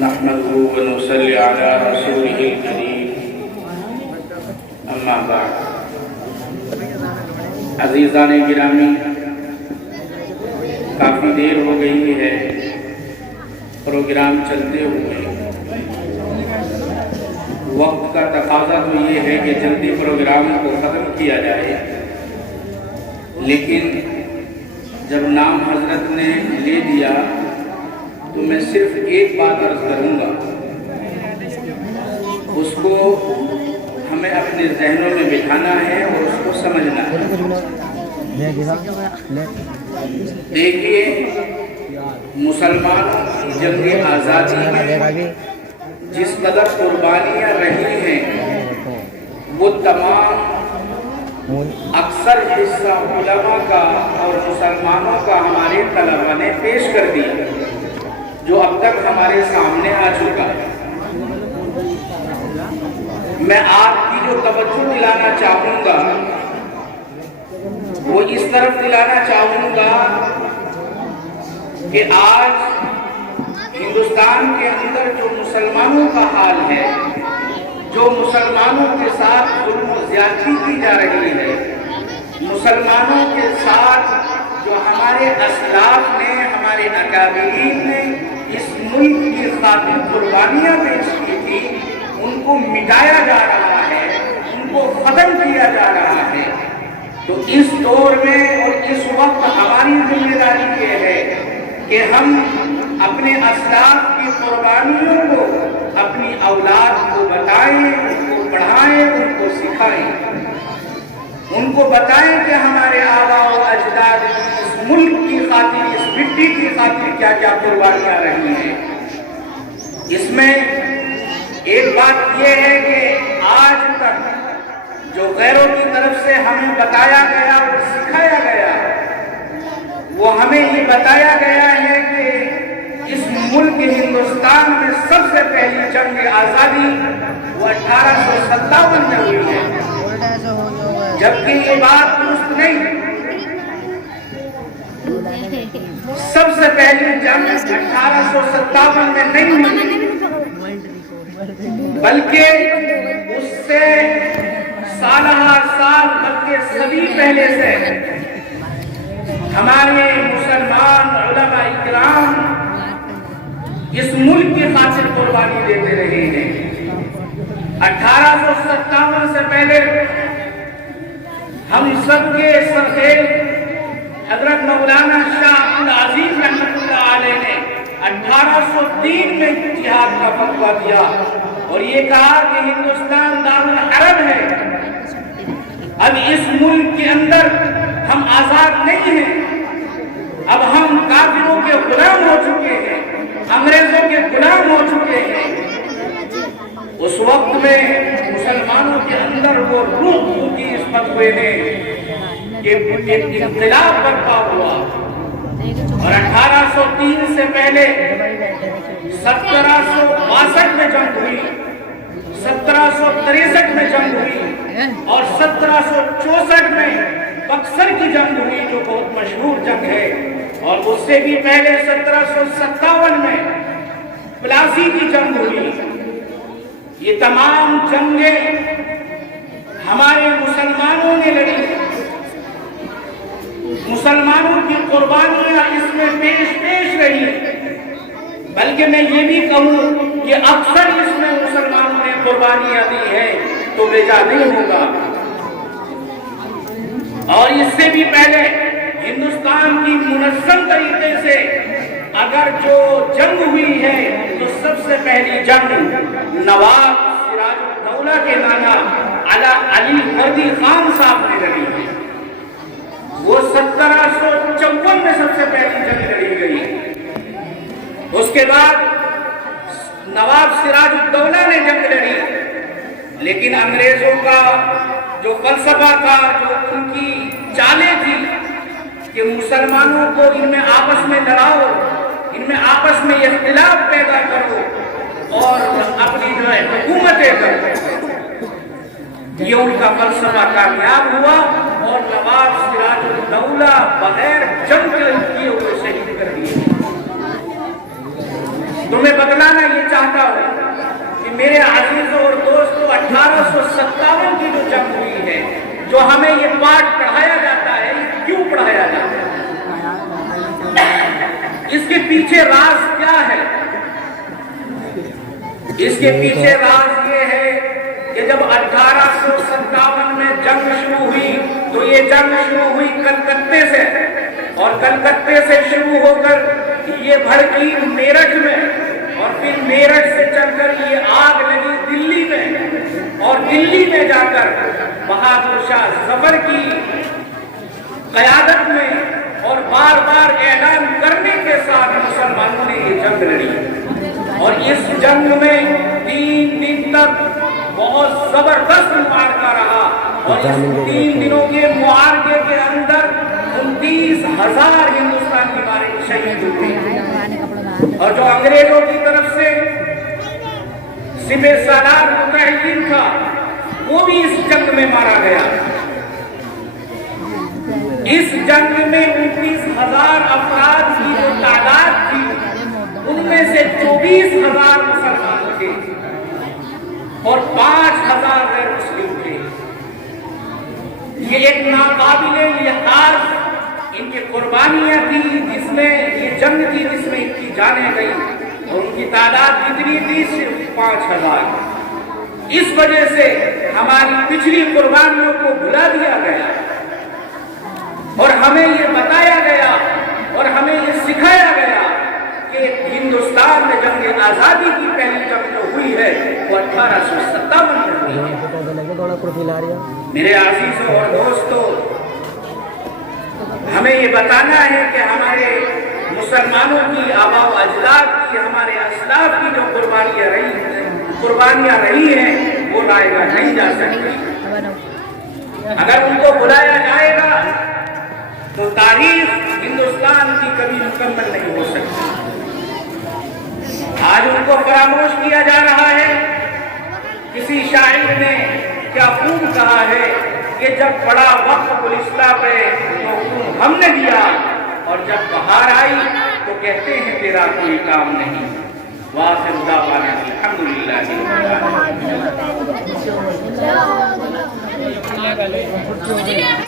نحمده ونصلي على رسوله الكريم اما بعد عزیزان گرامی، کافی دیر ہو گئی ہے پروگرام چلتے ہوئے۔ وقت کا تقاضا تو یہ ہے کہ جلدی پروگرام کو ختم کیا جائے، لیکن جب نام حضرت نے لے دیا تو میں صرف ایک بات عرض کروں گا، اس کو ہمیں اپنے ذہنوں میں بٹھانا ہے اور اس کو سمجھنا ہے۔ دیکھیے، مسلمانوں کی جنگ آزادی میں جس قدر قربانیاں رہی ہیں وہ تمام اکثر حصہ علماء کا اور مسلمانوں کا ہمارے طلباء نے پیش کر دیا، جو اب تک ہمارے سامنے آ چکا ہے۔ میں آپ کی جو توجہ دلانا چاہوں گا وہ اس طرف دلانا چاہوں گا کہ آج ہندوستان کے اندر جو مسلمانوں کا حال ہے، جو مسلمانوں کے ساتھ ظلم و زیادتی کی جا رہی ہے، مسلمانوں کے ساتھ جو ہمارے اسلاف نے، ہمارے اکابرین نے اس ملک کی خاطر قربانیاں پیش کی تھی، ان کو مٹایا جا رہا ہے، ان کو ختم کیا جا رہا ہے۔ تو اس دور میں اور اس وقت ہماری ذمہ داری یہ ہے کہ ہم اپنے اسلاف کی قربانیوں کو اپنی اولاد کو بتائیں، ان کو پڑھائیں، ان کو سکھائیں، ان کو بتائیں کہ ہمارے آباء و اجداد اس ملک کی خاطر، اس مٹی کی خاطر کیا کیا قربانیاں رہی ہیں۔ اس میں ایک بات یہ ہے کہ آج تک جو غیروں کی طرف سے ہمیں بتایا گیا اور سکھایا گیا، وہ ہمیں یہ بتایا گیا ہے کہ اس ملک ہندوستان میں سب سے پہلی جنگ آزادی وہ 1857 میں ہوئی ہے، جبکہ یہ بات درست نہیں۔ سب سے پہلی جنگ 1857 میں نہیں ہوئی، بلکہ اس سے سالہ سال بلکہ صدی پہلے سے ہمارے مسلمان علماء اکرام اس ملک کی خاطر قربانی دیتے رہے ہیں۔ 1857 سے پہلے ہم سب کے سردار حضرت مولانا شاہ عبدالعزیز رحمۃ اللہ علیہ نے 1803 میں جہاد کا فتویٰ دیا اور یہ کہا کہ ہندوستان دارالحرب ہے، اب اس ملک کے اندر ہم آزاد نہیں ہیں، اب ہم کافروں کے غلام ہو چکے ہیں، انگریزوں کے غلام ہو چکے ہیں۔ اس وقت میں مسلمانوں کے اندر وہ روح پھوٹی اس فتوے نے کہ ایک انقلاب برپا ہوا، اور 1803 سے پہلے 1762 میں جنگ ہوئی، 1763 میں جنگ ہوئی، اور 1764 میں بکسر کی جنگ ہوئی جو بہت مشہور جنگ ہے، اور اس سے بھی پہلے 1757 میں پلاسی کی جنگ ہوئی۔ یہ تمام جنگیں ہمارے مسلمانوں نے لڑی، مسلمانوں کی قربانیاں اس میں پیش رہی، بلکہ میں یہ بھی کہوں کہ اکثر اس میں مسلمانوں نے قربانیاں دی ہیں تو بیجا نہیں ہوگا۔ اور اس سے بھی پہلے ہندوستان کی منظم طریقے سے اگر جو جنگ ہوئی ہے تو سب سے پہلی جنگ نواب سراج الدولہ کے نانا علی وردی خان صاحب نے لڑی ہے، وہ 1754 میں سب سے پہلی جنگ لڑی گئی۔ اس کے بعد نواب سراج الدولہ نے جنگ لڑی، لیکن انگریزوں کا جو فلسفہ تھا، جو ان کی چالیں تھی کہ مسلمانوں کو ان میں آپس میں لڑاؤ، ان میں آپس میں اختلاف پیدا کرو اور اپنی جو ہے حکومتیں کرو، یہ ان کا فلسفہ کامیاب ہوا اور نواب سراج الدولہ بغیر جنگ کیے ہوئے شہید کر دیے۔ تمہیں بتلانا یہ چاہتا ہوں کہ میرے عزیزوں اور دوستوں 1857 کی جو جنگ ہوئی ہے، جو ہمیں یہ پاٹھ پڑھایا جاتا ہے، کیوں پڑھایا جاتا ہے؟ اس کے پیچھے راز کیا ہے؟ اس کے پیچھے راز یہ ہے کہ جب 1857 میں جنگ شروع ہوئی تو یہ جنگ شروع ہوئی کلکتے سے، اور کلکتے سے شروع ہو کر یہ بھڑکی میرٹھ میں، اور پھر میرٹھ سے چل کر یہ آگ لگی دلی میں، اور دلی میں جا کر بہادر شاہ ظفر کی قیادت میں اور بار بار اعلان کرنے کے ساتھ مسلمانوں نے یہ جنگ لڑی، اور اس جنگ میں 3 دن تک بہت زبردست معرکہ رہا، اور اس 3 دنوں کے معرکے کے اندر 29,000 ہندوستان کی مارے شہید ہوئے، اور جو انگریزوں کی طرف سے سپہ سالار متحدین تھا وہ بھی اس جنگ میں مارا گیا۔ اس جنگ میں 29,000 افراد کی جو تعداد تھی ان میں سے 24,000 مسلمان تھے اور 5,000 غیر مسلم تھے۔ یہ ایک ناقابل لحاظ ان کی قربانیاں تھی، جس میں یہ جنگ تھی جس میں ان کی جانیں گئی، اور ان کی تعداد کتنی تھی؟ صرف 5,000۔ اس وجہ سے ہماری پچھلی قربانیوں کو بھلا دیا گیا، اور ہمیں یہ بتایا گیا اور ہمیں یہ سکھایا گیا کہ ہندوستان میں جنگ آزادی کی پہلی جنگ جو ہوئی ہے وہ 1857 میں ہوئی ہے۔ میرے عزیزوں اور دوستوں، ہمیں یہ بتانا ہے کہ ہمارے مسلمانوں کی آباء و اجداد کی، ہمارے اسلاف کی جو قربانیاں رہی ہیں وہ لائے گا نہیں جا سکتی۔ اگر ان کو بلایا جائے گا تو تاریخ ہندوستان کی کبھی مکمل نہیں ہو سکتی۔ آج ان کو فراموش کیا جا رہا ہے۔ کسی شاعر نے کیا خوب کہا ہے کہ جب بڑا وقت گلستہ پہ تو خون ہم نے دیا، اور جب بہار آئی تو کہتے ہیں تیرا کوئی کام نہیں۔ وآخر دعوانا الحمدللہ رب العالمین۔